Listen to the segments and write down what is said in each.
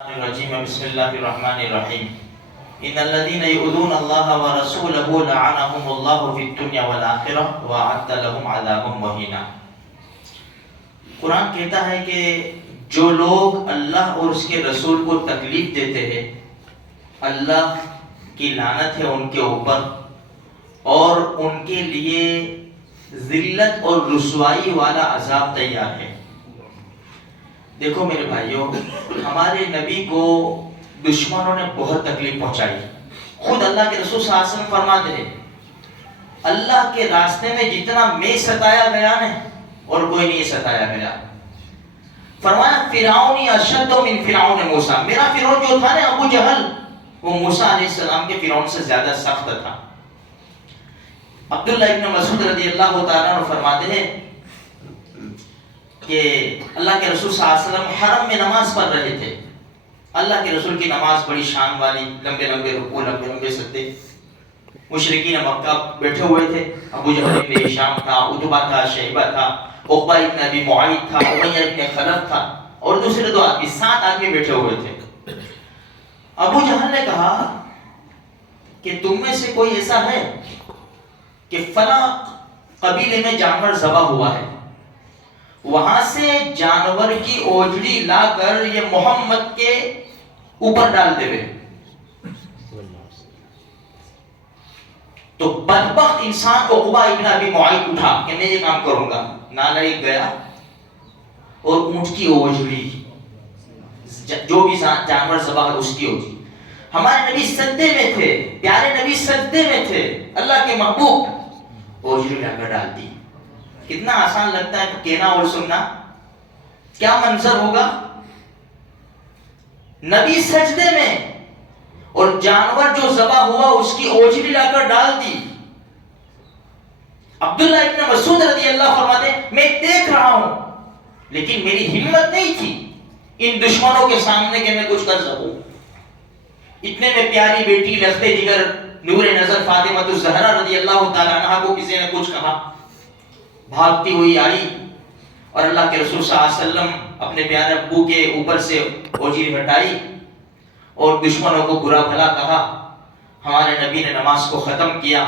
الرجیم بسم اللہ الرحمن الرحیم ان الذين يؤذون الله ورسوله لعنهم الله في الدنيا والآخرة وأعد لهم عذابا مهینا۔ قرآن کہتا ہے کہ جو لوگ اللہ اور اس کے رسول کو تکلیف دیتے ہیں اللہ کی لعنت ہے ان کے اوپر اور ان کے لیے ذلت اور رسوائی والا عذاب تیار ہے۔ دیکھو میرے بھائیوں، ہمارے نبی کو دشمنوں نے بہت تکلیف پہنچائی۔ خود اللہ کے رسول صلی اللہ علیہ وسلم فرماتے ہیں اللہ کے راستے میں جتنا میں ستایا گیا نا اور کوئی نہیں ستایا گیا۔ فرمایا فرعونی اشد من فرعون موسیٰ، میرا فرعون جو تھا نا ابو جہل، وہ موسیٰ علیہ السلام کے فرعون سے زیادہ سخت تھا۔ عبداللہ ابن مسعود رضی اللہ تعالیٰ عنہ فرماتے ہیں کہ اللہ کے رسول صلی اللہ علیہ وسلم حرم میں نماز پڑھ رہے تھے۔ اللہ کے رسول کی نماز بڑی شان والی، لمبے لمبے رکوع، لمبے لمبے سجدے۔ مشرکین مکہ بیٹھے ہوئے تھے، ابو جہل ابن ہشام تھا، عتبہ تھا، شیبہ تھا، عقبہ ابن ابی معیط تھا، امیہ ابن خلف تھا اور دوسرے دو آدمی، 7 آدمی بیٹھے ہوئے تھے۔ ابو جہل نے کہا کہ تم میں سے کوئی ایسا ہے کہ فلاں قبیلے میں جانور ذبح ہوا ہے، وہاں سے جانور کی اوجڑی لا کر یہ محمد کے اوپر ڈال دے گئے تو بدبخت انسان کو عقبہ ابن ابی معیط اٹھا کہ میں یہ کام کروں گا، نالائق گیا اور اونٹ کی اوجڑی، جو بھی جانور ذبح ہے اس کی اوجڑی۔ ہمارے نبی سجدے میں تھے، پیارے نبی سجدے میں تھے، اللہ کے محبوب، اوجڑی لا کر ڈال دی۔ کتنا آسان لگتا ہے کہنا اور سننا، کیا منظر ہوگا؟ نبی سجدے میں اور جانور جو ذبح ہوا اس کی اوجڑی لا کر ڈال دی۔ عبداللہ ابن مسعود رضی اللہ فرماتے میں دیکھ رہا ہوں لیکن میری ہمت نہیں تھی ان دشمنوں کے سامنے کہ میں کچھ کر سکوں۔ اتنے میں پیاری بیٹی لختے جگر نور نظر فاطمہ الزہرا رضی اللہ تعالی عنہا کو کسی نے کچھ کہا، بھاگتی ہوئی آئی اور اللہ کے رسول صلی اللہ علیہ وسلم اپنے پیارے ابو کے اوپر سے اوجی ہٹائی اور دشمنوں کو برا بھلا کہا۔ ہمارے نبی نے نماز کو ختم کیا،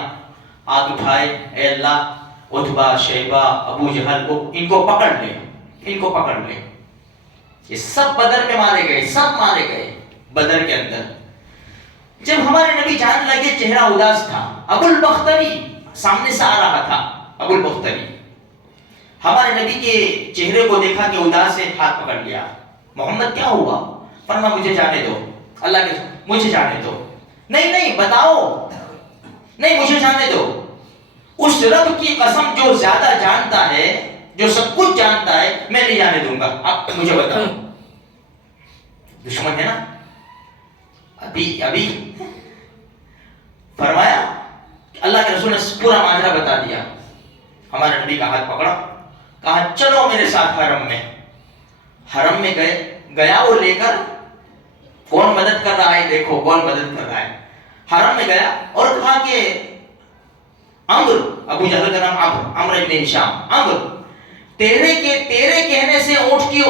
ہاتھ اٹھائے، اے اللہ عتبہ، شیبہ، ابو جہل کو ان کو پکڑ لے، ان کو پکڑ لے۔ یہ سب بدر میں مارے گئے، سب مارے گئے بدر کے اندر۔ جب ہمارے نبی جانے لگے چہرہ اداس تھا، ابو البختری سامنے سے آ رہا تھا، ابو البختری ہمارے نبی کے چہرے کو دیکھا کہ اداس سے ہاتھ پکڑ لیا۔ محمد کیا ہوا؟ فرمایا مجھے جانے دو، اللہ کے مجھے جانے دو۔ نہیں نہیں بتاؤ، نہیں مجھے جانے دو۔ اس رب کی قسم جو زیادہ جانتا ہے، جو سب کچھ جانتا ہے، میں نہیں جانے دوں گا، اب مجھے بتاؤ۔ دشمن ہے نا، ابھی فرمایا اللہ کے رسول نے پورا ماجرا بتا دیا۔ ہمارے نبی کا ہاتھ پکڑا، کہا چلو میرے ساتھ حرم میں۔ حرم میں گیا وہ لے کر، کون مدد کر رہا ہے دیکھو، کون مدد کر رہا ہے۔ حرم میں گیا اور کہا کہ عمرو، ابو جہل کا نام عمرو ابن ہشام، عمرو تیرے کہنے سے اونٹ کی،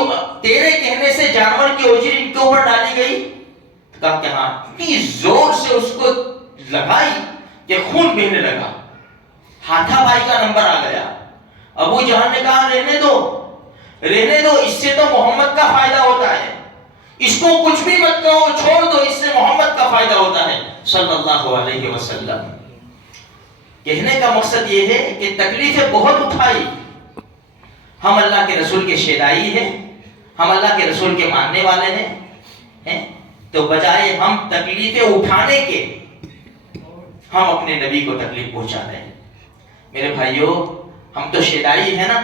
تیرے کہنے سے جانور کی اوجڑی ان کے اوپر ڈالی گئی؟ کہا کہ ہاں۔ اتنی زور سے اس کو لگائی کہ خون بہنے لگا، ہاتھا بھائی کا نمبر آ گیا۔ ابو جہل نے کہا رہنے دو، رہنے دو، اس سے تو محمد کا فائدہ ہوتا ہے، اس کو کچھ بھی مت کہو، چھوڑ دو، اس سے محمد کا فائدہ ہوتا ہے صلی اللہ علیہ وسلم۔ کہنے کا مقصد یہ ہے کہ تکلیفیں بہت اٹھائی، ہم اللہ کے رسول کے شیدائی ہیں، ہم اللہ کے رسول کے ماننے والے ہیں، تو بجائے ہم تکلیفیں اٹھانے کے ہم اپنے نبی کو تکلیف پہنچا رہے ہیں۔ میرے بھائیوں، ہم تو شیدائی ہیں نا،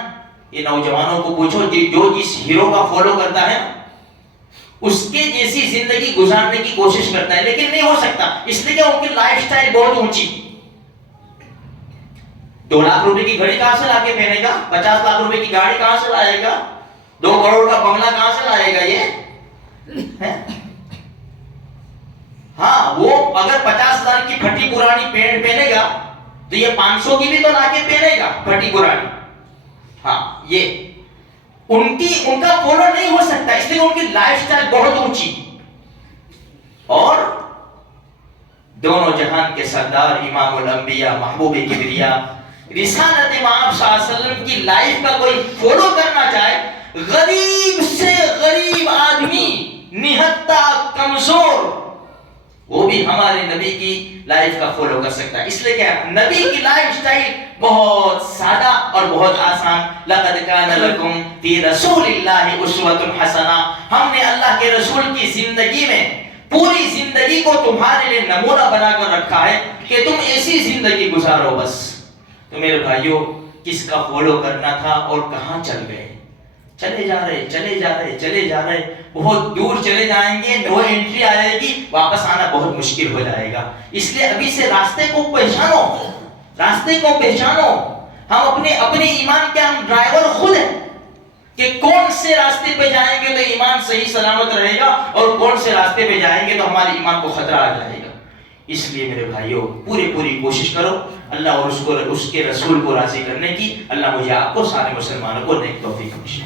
یہ نوجوانوں کو پوچھو جو جس ہیرو کا فالو کرتا ہے اس کے جیسی زندگی گزارنے کی کوشش کرتا ہے، لیکن نہیں ہو سکتا، اس لیے کہ ان کی لائف سٹائل بہت اونچی۔ 2 لاکھ روپے کی گھڑی کہاں سے لا کے پہنے گا؟ 50 لاکھ روپے کی گاڑی کہاں سے لائے گا؟ 2 کروڑ کا بنگلہ کہاں سے لائے گا یہ؟ ہاں، وہ اگر 50,000 کی پھٹی پرانی پینٹ پہنے گا تو یہ 500 کی بھی تو لا کے پہنے گا پھٹی پرانی۔ ہاں، یہ ان کا فالو نہیں ہو سکتا، اس لیے ان کی لائف سٹائل بہت اونچی۔ کے سردار امام الانبیاء محبوب کبریا رسالت امام صلی اللہ علیہ وسلم کی لائف کا کوئی فالو کرنا چاہے، غریب سے غریب آدمی، نہتا کمزور، وہ بھی ہمارے نبی کی لائف کا فالو کر سکتا ہے. اس لیے کہ نبی کی لائف سٹائل بہت سادہ اور بہت آسان. لقد کان لکم فی رسول اللہ اسوۃ حسنہ، ہم نے اللہ کے رسول کی زندگی میں پوری زندگی کو تمہارے لیے نمونہ بنا کر رکھا ہے کہ تم ایسی زندگی گزارو بس. تو میرے بھائیوں، کس کا فالو کرنا تھا اور کہاں چل گئے؟ چلے جا رہے، بہت دور چلے جائیں گے، نو انٹری آ جائے گی، واپس آنا بہت مشکل ہو جائے گا. اس لیے ابھی سے راستے کو پہچانو. ہم اپنے ایمان کے ہم ڈرائیور خود ہیں کہ کون سے راستے پہ جائیں گے تو ایمان صحیح سلامت رہے گا اور کون سے راستے پہ جائیں گے تو ہمارے ایمان کو خطرہ آ جائے گا. اس لیے میرے بھائیوں، پوری کوشش کرو اللہ اور اس کے رسول کو راضی کرنے کی. اللہ مجھے آپ کو سارے مسلمانوں کو نیک توفیق بخشے.